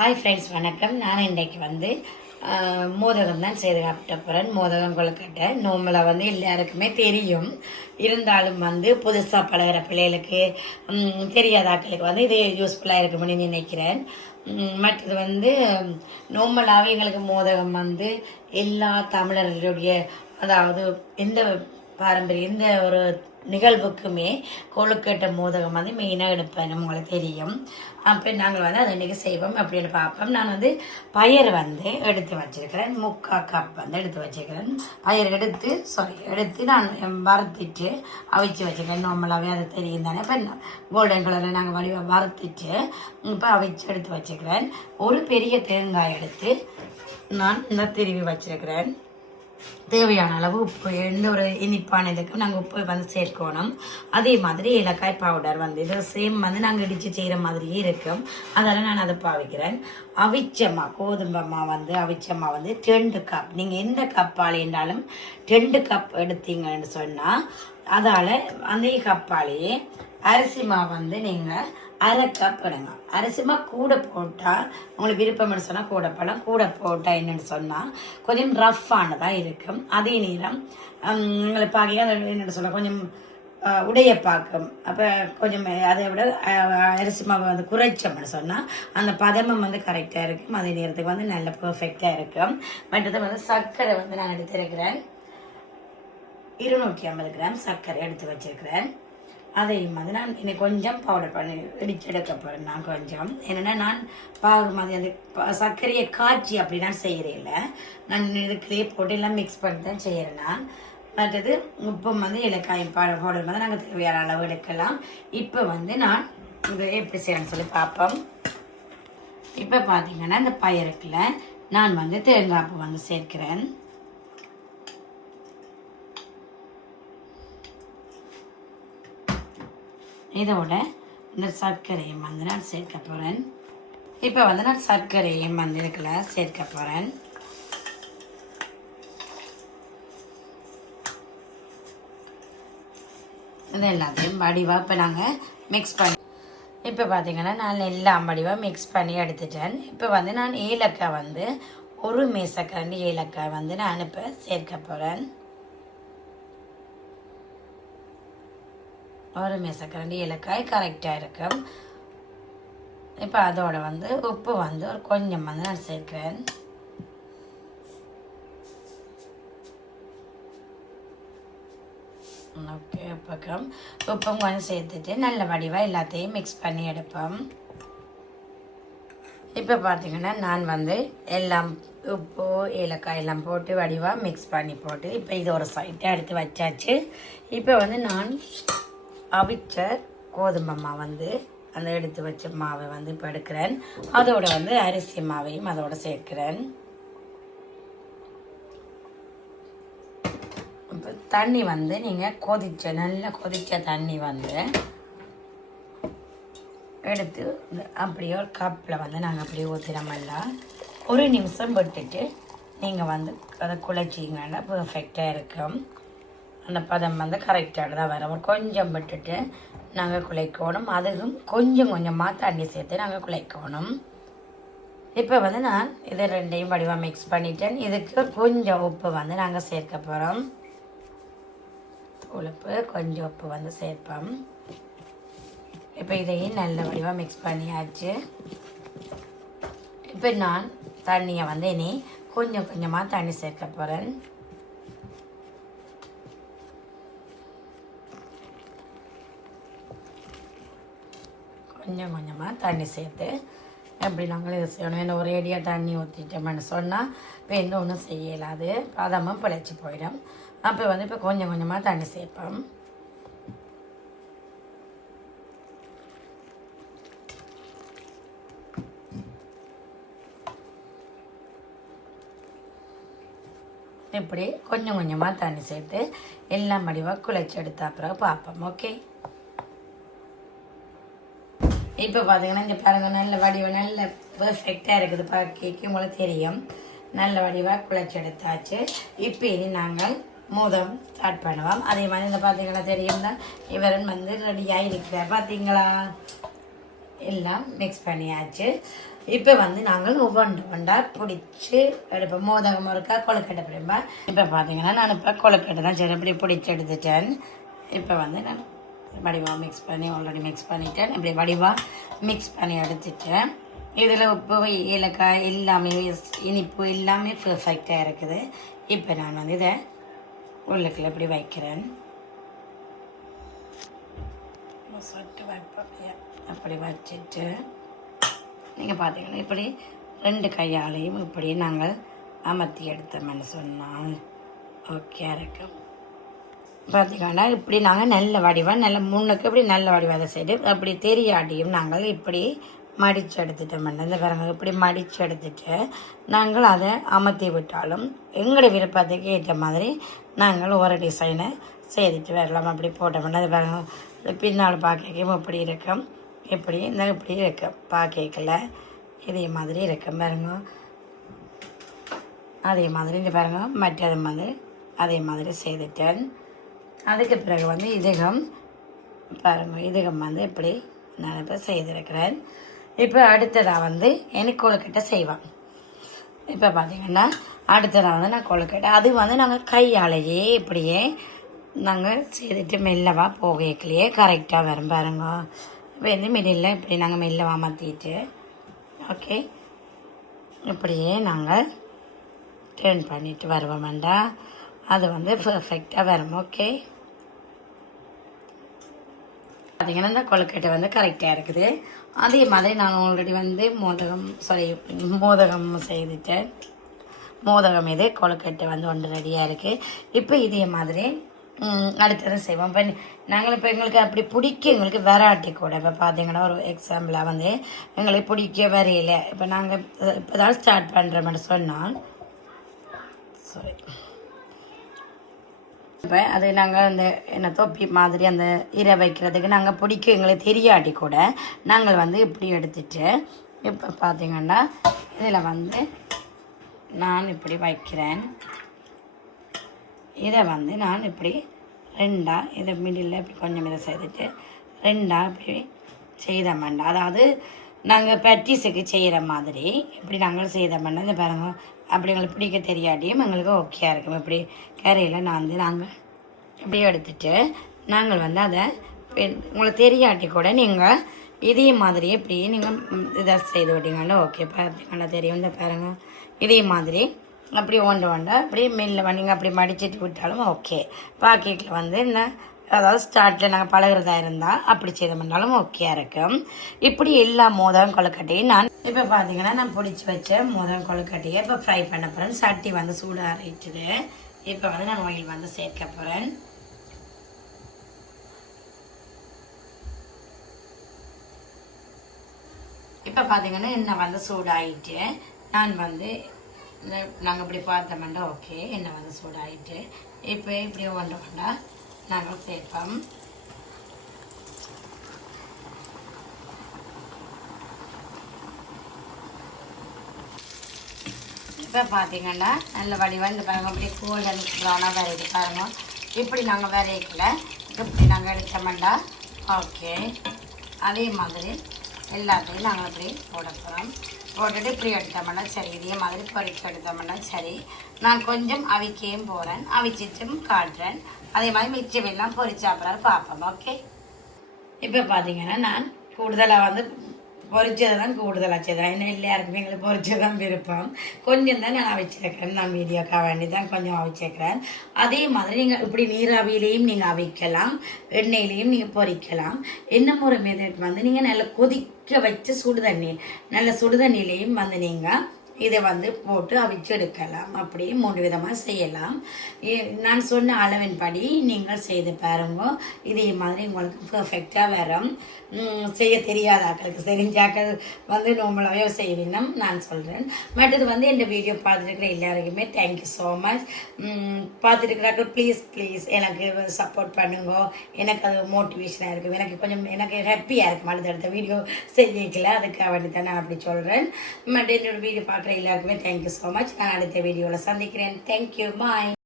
Hi friends, வணக்கம். நான் இன்றைக்கு மோதகம் தான் செய்து சாப்பிட்ட போகிறேன். மோதகம் கொழுக்கட்டை நோம்பலாக எல்லாருக்குமே தெரியும். இருந்தாலும் புதுசாக பழகிற பிள்ளைகளுக்கு தெரியாதாக்களுக்கு இது யூஸ்ஃபுல்லாக இருக்கும்னு நினைக்கிறேன். மற்றது நோம்பலாகவே எங்களுக்கு மோதகம் எல்லா தமிழர்களுடைய, அதாவது எந்த பாரம்பரிய எந்த ஒரு நிகழ்வுக்குமே கொழுக்கட்டை மோதகம் மெயினாக எடுப்பேன். உங்களுக்கு தெரியும். அப்போ நாங்கள் அதை இன்றைக்கி செய்வோம் அப்படின்னு பார்ப்போம். நான் பயர் எடுத்து வச்சுருக்கிறேன். 3/4 கப் எடுத்து வச்சுருக்கிறேன். பயர் எடுத்து நான் வறுத்துட்டு அவிச்சு வச்சுருக்கேன். நார்மலாகவே அது தெரியும் தானே. இப்போ கோல்டன் கலரில் நாங்கள் வடிவாக வறுத்துட்டு இப்போ அவிச்சு எடுத்து வச்சுருக்கிறேன். ஒரு பெரிய தேங்காய் எடுத்து நான் திருவி வச்சுருக்கிறேன். தேவையான அளவு உப்பு, எந்த ஒரு இனிப்பான இதுக்கும் நாங்கள் உப்பு சேர்க்கணும். அதே மாதிரி ஏலக்காய் பவுடர் இது சேம் நாங்கள் இடித்து செய்கிற மாதிரியே இருக்கும். அதெல்லாம் நான் அதை பாவிக்கிறேன். அவிச்சமா கோதுமைமா அவிச்சமா 2 கப். நீங்கள் எந்த கப்பால் என்றாலும் 2 கப் எடுத்தீங்கன்னு சொன்னால் அதால் அதே கப்பாலேயே அரிசி மாவு நீங்கள் 1/2 கப் எடுங்க. அரிசிமா கூட போட்டால் உங்களுக்கு விருப்பம்னு சொன்னால் கூட போடலாம். கூட போட்டால் என்னென்னு சொன்னால் கொஞ்சம் ரஃப்பானதாக இருக்கும். அதே நேரம் எங்களை பார்க்க அது என்னென்னு சொல்ல கொஞ்சம் உடைய பார்க்கும். அப்போ கொஞ்சம் அதை விட அரிசி மாவை குறைச்சோம்னு சொன்னால் அந்த பதமம் கரெக்டாக இருக்கும். அதே நேரத்துக்கு நல்ல பர்ஃபெக்டாக இருக்கும். மற்றது சர்க்கரை நான் எடுத்துருக்கிறேன். 250 கிராம் சர்க்கரை எடுத்து வச்சிருக்கிறேன். அதையும் நான் இன்னைக்கு கொஞ்சம் பவுடர் பண்ணி இடிச்செடுக்க போகிறேன். நான் கொஞ்சம் என்னென்னா நான் பாகு மாதிரி அது சர்க்கரையை காய்ச்சி அப்படி நான் செய்கிறேன்ல. நான் இதுக்குள்ளேயே போட்டு எல்லாம் மிக்ஸ் பண்ணி தான் செய்கிறேன். நான் மற்றது உப்பு இலக்காயும் பவுடர் நாங்கள் தேவையான அளவு எடுக்கலாம். இப்போ நான் இது எப்படி செய்யணும்னு சொல்லி பார்ப்போம். இப்போ பார்த்தீங்கன்னா இந்த பயருக்குள்ள நான் தேங்காய் பூ சேர்க்கிறேன். இதோட இந்த சர்க்கரையும் நான் சேர்க்க போகிறேன். இப்போ நான் சர்க்கரையும் இதுக்குள்ள சேர்க்க போகிறேன். இது எல்லாத்தையும் வடிவாக இப்போ நாங்கள் மிக்ஸ் பண்ணி இப்போ பார்த்தீங்கன்னா நான் எல்லாம் வடிவாக மிக்ஸ் பண்ணி எடுத்துட்டேன். இப்போ நான் ஏலக்காய் ஒரு மேசக்கரண்டி ஏலக்காய் நான் இப்போ சேர்க்க போகிறேன். ஒரு மேசக்கரண்டி ஏலக்காய் கரெக்டாக இருக்கும். இப்போ அதோட உப்பு ஒரு கொஞ்சம் நான் சேர்க்கிறேன். ஓகே, உப்பும் கொஞ்சம் சேர்த்துட்டு நல்ல வடிவாக எல்லாத்தையும் மிக்ஸ் பண்ணி எடுப்போம். இப்போ பார்த்தீங்கன்னா நான் எல்லாம் உப்பு ஏலக்காய் எல்லாம் போட்டு வடிவாக மிக்ஸ் பண்ணி போட்டு இப்போ இது ஒரு சைட்டாக எடுத்து வச்சாச்சு. இப்போ நான் அவிச்ச கோதுமை மாவு அந்த எடுத்து வச்ச மாவை இப்போ எடுக்கிறேன். அதோட அரிசி மாவையும் அதோட சேர்க்கிறேன். இப்போ தண்ணி நீங்கள் நல்லா கொதிச்ச தண்ணி எடுத்து அப்படியே ஒரு கப்பில் நாங்கள் அப்படியே ஊற்றினோம்ல. ஒரு நிமிஷம் விட்டுட்டு நீங்கள் அதை குழைச்சிங்கன்னா பர்ஃபெக்டாக இருக்கும். அந்த பதம் கரெக்டாக தான் வரும். கொஞ்சம் விட்டுட்டு நாங்கள் குழைக்கணும். அதுக்கும் கொஞ்சம் கொஞ்சமாக தண்ணி சேர்த்து நாங்கள் குழைக்கணும். இப்போ நான் இதை ரெண்டையும் வடிவாக மிக்ஸ் பண்ணிட்டேன். இதுக்கு கொஞ்சம் உப்பு நாங்கள் சேர்க்க போகிறோம். உப்பு கொஞ்சம் உப்பு சேர்ப்போம். இப்போ இதையும் நல்ல வடிவாக மிக்ஸ் பண்ணியாச்சு. இப்போ நான் தண்ணியை இனி கொஞ்சம் கொஞ்சமாக தண்ணி சேர்க்க போகிறேன். கொஞ்சம் கொஞ்சமாக தண்ணி சேர்த்து எப்படி நாங்கள் இதை செய்யணும். என்ன ஒரு ஏடியாக தண்ணி ஊற்றிட்டோம்னு சொன்னால் இப்போ எந்த ஒன்றும் செய்யலாது, பதமும் பிழைச்சி போயிடும். அப்போ இப்போ கொஞ்சம் கொஞ்சமாக தண்ணி சேர்ப்போம். இப்படி கொஞ்சம் கொஞ்சமாக தண்ணி சேர்த்து எல்லாம் வடிவாக குழைச்சி எடுத்த அப்புறம் பார்ப்போம். ஓகே, இப்போ பார்த்தீங்கன்னா இங்கே பாருங்கள், நல்ல வடிவம் நல்ல பர்ஃபெக்டாக இருக்குது. பார்க்க உங்களுக்கு தெரியும். நல்ல வடிவாக குழைச்சி எடுத்தாச்சு. இப்போ இனி நாங்கள் மோதம் ஸ்டார்ட் பண்ணுவோம். அதே மாதிரி இந்த பார்த்தீங்களா தெரியும் தான் இவரன் ரெடியாக இருக்கிறார். பார்த்தீங்களா எல்லாம் மிக்ஸ் பண்ணியாச்சு. இப்போ வந்து நாங்கள் ஒவ்வொண்டா பிடிச்சி எடுப்போம். மோதகம் இருக்கா கொழுக்கட்டை பிடிப்பா. இப்போ பார்த்தீங்கன்னா நான் இப்போ கொழுக்கட்டை தான் சரி இப்படி பிடிச்சி எடுத்துட்டேன். இப்போ வந்து நான் வடிவாக மிக்ஸ் பண்ணி ஆல்ரெடி மிக்ஸ் பண்ணிட்டேன். இப்படி வடிவாக மிக்ஸ் பண்ணி எடுத்துட்டேன். இதில் உப்பு ஏலக்காய் எல்லாமே இனிப்பு எல்லாமே பர்ஃபெக்டாக இருக்குது. இப்போ நான் வந்து இதை உள்ளுக்குள்ள இப்படி வைக்கிறேன். சொட்டு வைப்பேன். அப்படி வச்சுட்டு நீங்கள் பார்த்தீங்கன்னா இப்படி 2 கையாலையும் இப்படி நாங்கள் அமர்த்தி எடுத்தோம்னு சொன்னால் ஓகே இருக்கும். பார்த்தீங்கன்னா இப்படி நாங்கள் நல்ல வடிவாக நல்ல முன்னுக்கு இப்படி நல்ல வடிவாக அதை சைடு அப்படி தெரியாடியும் நாங்கள் இப்படி மடித்து எடுத்துட்டோம். இந்த பாருங்க இப்படி மடித்து எடுத்துட்டு நாங்கள் அதை அமர்த்தி விட்டாலும் எங்களுடைய விருப்பத்துக்கு ஏற்ற மாதிரி நாங்கள் ஒரு டிசைனை செய்துட்டு வரலாம். அப்படி போட்டோம்னா அது பாருங்க பின்னால் பார்க்க இப்படி இருக்கும். இப்படி இந்த இப்படி இருக்கும் பார்க்கல இதே மாதிரி இருக்கும் பாருங்க. அதே மாதிரி இங்கே பாருங்க மற்றது மாதிரி அதே மாதிரி செய்துட்டேன். அதுக்கு பிறகு வந்து இதுகம் பாருங்கள் இதுகம் வந்து இப்படி நான் இப்போ செய்திருக்கிறேன். இப்போ அடுத்ததாக வந்து எனக்கு கொழுக்கட்டை செய்வேன். இப்போ பார்த்தீங்கன்னா அடுத்ததாக வந்து நான் கொழுக்கட்டை அது வந்து நாங்கள் கையாலேயே இப்படியே நாங்கள் செய்துட்டு மெல்லவாக போகலையே கரெக்டாக வரும் பாருங்க. இப்போ வந்து மிடில் இப்படி நாங்கள் மெல்லவாக மாற்றிட்டு ஓகே இப்படியே நாங்கள் டர்ன் பண்ணிட்டு வருவோம்டா. அது வந்து பர்ஃபெக்டாக வரும். ஓகே பார்த்தீங்கன்னா இந்த கொழுக்கட்டை வந்து கரெக்டாக இருக்குது. அதே மாதிரி நான் ஆல்ரெடி வந்து மோதகம் செய்துட்டேன். மோதகம் இது கொழுக்கட்டை வந்து ஒன்று ரெடியாக இருக்குது. இப்போ இதே மாதிரி அடுத்தது செய்வோம். இப்போ நாங்கள் இப்போ எங்களுக்கு அப்படி பிடிக்க எங்களுக்கு வெராட்டி கூட இப்போ பார்த்தீங்கன்னா ஒரு எக்ஸாம்பிளாக வந்து எங்களுக்கு பிடிக்க வரையில இப்போ நாங்கள் இப்போ தான் ஸ்டார்ட் பண்ணுற மாதிரி சொன்னால் சாரி இப்போ அது நாங்கள் அந்த என்ன தொப்பி மாதிரி அந்த இரை வைக்கிறதுக்கு நாங்கள் பிடிக்க எங்களுக்கு தெரியாட்டி கூட நாங்கள் வந்து இப்படி எடுத்துட்டு இப்போ பார்த்தீங்கன்னா இதில் வந்து நான் இப்படி வைக்கிறேன். இதை வந்து நான் இப்படி 2 இதை மிடில் இப்படி கொஞ்சம் இதை செய்துட்டு 2 இப்படி செய்தோம்னா அதாவது நாங்கள் பேட்டிஸுக்கு செய்கிற மாதிரி இப்படி நாங்கள் செய்தோம்னா இந்த பாருங்க அப்படி எங்களுக்கு பிடிக்க தெரியாட்டியும் எங்களுக்கு ஓகேயா இருக்கும். இப்படி கரையில் நாங்கள் இப்படி எடுத்துட்டு நாங்கள் வந்து அதை உங்களுக்கு தெரியாட்டி கூட நீங்கள் இதே மாதிரியே இப்படி நீங்கள் இதை செய்து விட்டீங்கன்னா ஓகே பார்த்தீங்கன்னா தெரியும். இந்த பாருங்க இதே மாதிரி அப்படி ஒண்டா அப்படி மெல்ல நீங்கள் அப்படி மடிச்சிட்டு விட்டாலும் ஓகே. பாக்கெட்டில் வந்து இந்த அதாவது ஸ்டார்ட்டில் நாங்கள் பழகிறதா இருந்தால் அப்படி செய்தோம்னாலும் ஓகேயா இருக்கும். இப்படி எல்லா மோதகம் கொழுக்கட்டையும் நான் இப்போ பார்த்தீங்கன்னா நான் பிடிச்சி வச்ச மோதகம் கொழுக்கட்டையை இப்போ ஃப்ரை பண்ண போகிறேன். சட்டி வந்து சூடாகிட்டுது. இப்போ வந்து நான் ஆயில் வந்து சேர்க்க போகிறேன். இப்போ பார்த்தீங்கன்னா எண்ணெய் வந்து சூடாகிட்டு நான் வந்து நாங்கள் இப்படி பார்த்தோம்னா ஓகே எண்ணெய் வந்து சூடாகிட்டு இப்போ இப்படி ஒன்றா நாங்கள் சேர்ப்போம். இப்போ பார்த்தீங்கன்னா நல்ல வடிவாக இந்த பாருங்கள் இப்படி கோல்டன் ப்ரௌனாக வரைது பாருங்கள். இப்படி நாங்கள் வரைக்கல இப்படி நாங்கள் எடுத்தோம்னா ஓகே. அதே மாதிரி எல்லாத்தையும் நாங்கள் இப்படி போட போகிறோம். போட்டுட்டு இப்படி எடுத்தோம்னா சரி இதே மாதிரி பொறிச்சு எடுத்தோம்னா சரி. நான் கொஞ்சம் அவிக்கையும் போகிறேன் அவிச்சிட்டும் காட்டுறேன். அதே மாதிரி மிச்சமெல்லாம் பொறிச்சு அப்புறம் பார்ப்போம். ஓகே இப்போ பார்த்தீங்கன்னா நான் கூடுதலாக வந்து பொறிச்சதை தான் கூடுதலாக செய்தேன். ஏன்னா எல்லாருக்குமே எங்களுக்கு பொறிச்சதான் விருப்பம். கொஞ்சம் தான் நான் அவிச்சிருக்கிறேன். நான் வீடியோக்காக வேண்டி தான் கொஞ்சம் அவிச்சிருக்கிறேன். அதே மாதிரி நீங்கள் இப்படி நீராவியிலையும் நீங்கள் அவிக்கலாம் எண்ணெயிலையும் நீங்கள் பொறிக்கலாம். என்ன முறை மெதட் வந்து நீங்கள் நல்லா கொதிக்க வச்சு சுடுதண்ணி நல்ல சுடுதண்ணிலையும் வந்து நீங்கள் இதை வந்து போட்டு அவிச்சு எடுக்கலாம். அப்படி 3 விதமாக செய்யலாம். நான் சொன்ன அளவின்படி நீங்கள் செய்து பாருங்க. இதே மாதிரி உங்களுக்கு பர்ஃபெக்டாக வரும். செய்ய தெரியாத ஆக்களுக்கு தெரிஞ்சாக்கள் வந்து நார்மலாகவே செய்வேன் நான் சொல்கிறேன். மற்றது வந்து இந்த வீடியோ பார்த்துருக்கிற எல்லாருக்குமே தேங்க்யூ ஸோ மச். பார்த்துருக்கிறாக்கள் ப்ளீஸ் எனக்கு சப்போர்ட் பண்ணுங்க. எனக்கு அது மோட்டிவேஷனாக இருக்கும். எனக்கு ஹாப்பியாக இருக்கும். அடுத்தடுத்த வீடியோ செய்யல அதுக்காக வேண்டி தான் நான் அப்படி சொல்கிறேன். மற்ற என்னோட வீடியோ பார்க்குற எல்லாருக்குமே தேங்க்யூ ஸோ மச். நான் அடுத்த வீடியோவில் சந்திக்கிறேன். Thank you bye.